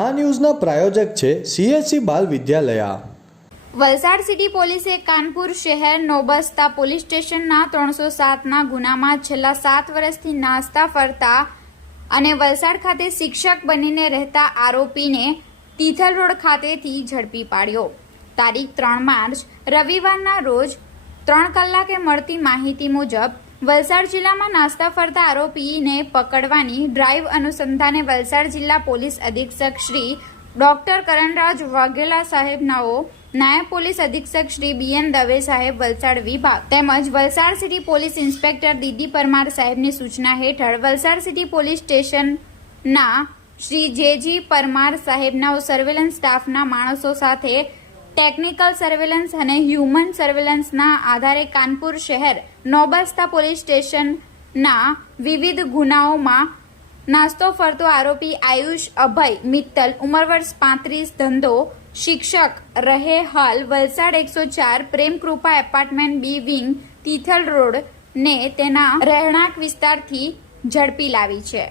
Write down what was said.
આ ન્યૂઝના પ્રાયોજક છે CSC બાલ વિદ્યાલયા। વલસાડ સિટી પોલીસે કાનપુર શહેર નોબસ્તા પોલીસ સ્ટેશનના 307ના ગુનામાં છેલ્લા 7 વર્ષથી નાસ્તા ફરતા અને વલસાડ ખાતે શિક્ષક બનીને રહેતા આરોપીને તિથલ રોડ ખાતેથી ઝડપી પાડ્યો। તારીખ 3 માર્ચ રવિવારના રોજ 3 કલાકે મળતી માહિતી મુજબ વલસાડ જિલ્લામાં નાસ્તા ફરતા આરોપીને પકડવાની ડ્રાઈવ અનુસંધાને વલસાડ જિલ્લા પોલીસ અધિક્ષક શ્રી ડોક્ટર કરણરાજ વાઘેલા સાહેબનાઓ, નાયબ પોલીસ અધિક્ષક શ્રી BN દવે સાહેબ વલસાડ વિભાગ તેમજ વલસાડ સિટી પોલીસ ઇન્સ્પેક્ટર દીદી પરમાર સાહેબની સૂચના હેઠળ વલસાડ સિટી પોલીસ સ્ટેશનના શ્રી JG પરમાર સાહેબના સર્વેલન્સ સ્ટાફના માણસો સાથે ટેકનિકલ સર્વેલન્સ અને હ્યુમન સર્વેલન્સના આધારે કાનપુર શહેર નોબસ્તા પોલીસ સ્ટેશનના વિવિધ ગુનાઓમાં નાસ્તો ફરતો આરોપી આયુષ અભય મિત્તલ, ઉંમર વર્ષ 35, ધંધો શિક્ષક, રહે હાલ Valsad 104 Prem Krupa apartment B wing Tithal road ને તેના રહેણાંક વિસ્તારથી ઝડપી લાવી છે।